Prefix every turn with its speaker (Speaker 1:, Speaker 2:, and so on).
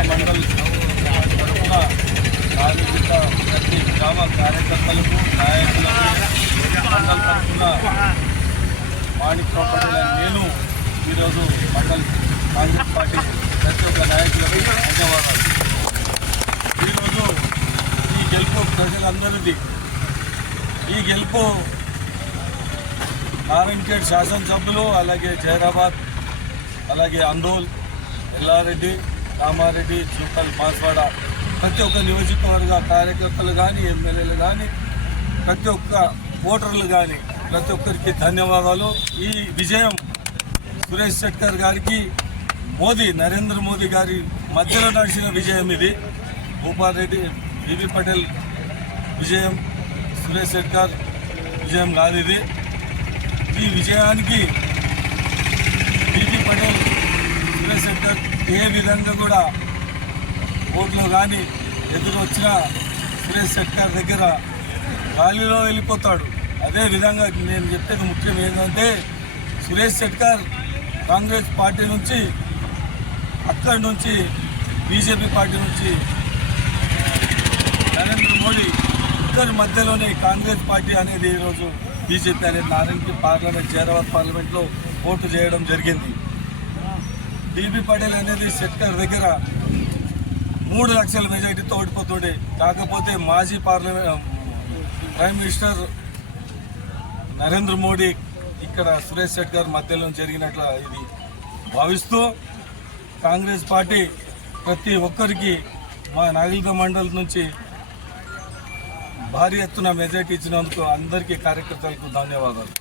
Speaker 1: మండల్ కార్మిక ప్రతి గ్రామ కార్యకర్తలకు నాయకులకు మండల్ తరఫున మాణిక్యపడిన నేను ఈరోజు మండల్ కాంగ్రెస్ పార్టీ ప్రతి ఒక్క నాయకులకు ధన్యవాదాలు ఈరోజు ఈ గెలుపు ప్రజలందరిది ఈ గెలుపు నారాయణఖేడ్ శాసనసభ్యులు అలాగే జైరాబాద్ అలాగే అందోల్ ఎల్లారెడ్డి రామారెడ్డి జూకల్ బాన్స్వాడ ప్రతి ఒక్క నియోజకవర్గ కార్యకర్తలు కానీ ఎమ్మెల్యేలు కానీ ప్రతి ఒక్క ఓటర్లు కానీ ప్రతి ఒక్కరికి ధన్యవాదాలు. ఈ విజయం సురేష్ శెట్టర్ గారికి మోదీ నరేంద్ర మోదీ గారి మధ్యలో నడిచిన విజయం ఇది. భూపాల్ రెడ్డి బిబి పటేల్ విజయం సురేష్ శెట్టర్ విజయం కాదు ఇది. ఈ విజయానికి బీబీ పటేల్ సురేష్ శెట్కర్ ఏ విధంగా కూడా ఓట్లు కానీ ఎదురు వచ్చిన సురేష్ శెట్కర్ దగ్గర గాలిలో వెళ్ళిపోతాడు. అదే విధంగా నేను చెప్పేది ముఖ్యం ఏంటంటే సురేష్ శెట్కర్ కాంగ్రెస్ పార్టీ నుంచి అక్కడి నుంచి బీజేపీ పార్టీ నుంచి నరేంద్ర మోడీ ఇద్దరి మధ్యలోనే కాంగ్రెస్ పార్టీ అనేది ఈరోజు బీజేపీ అనేది నారాయణకి పార్లమెంట్ జైరాబాద్ పార్లమెంట్లో ఓటు చేయడం జరిగింది. డిబి పటేల్ అనేది శెట్కర్ దగ్గర మూడు లక్షల మెజార్టీతో ఓడిపోతుండే కాకపోతే మాజీ parliament prime minister Narendra Modi ఇక్కడ సురేష్ శెట్కర్ మధ్యలో జరిగినట్లు ఇది భావిస్తూ కాంగ్రెస్ పార్టీ ప్రతి ఒక్కరికి మా నాగిలిక మండలి నుంచి భారీ ఎత్తున మెజార్టీ ఇచ్చినందుకు అందరికీ కార్యకర్తలకు ధన్యవాదాలు.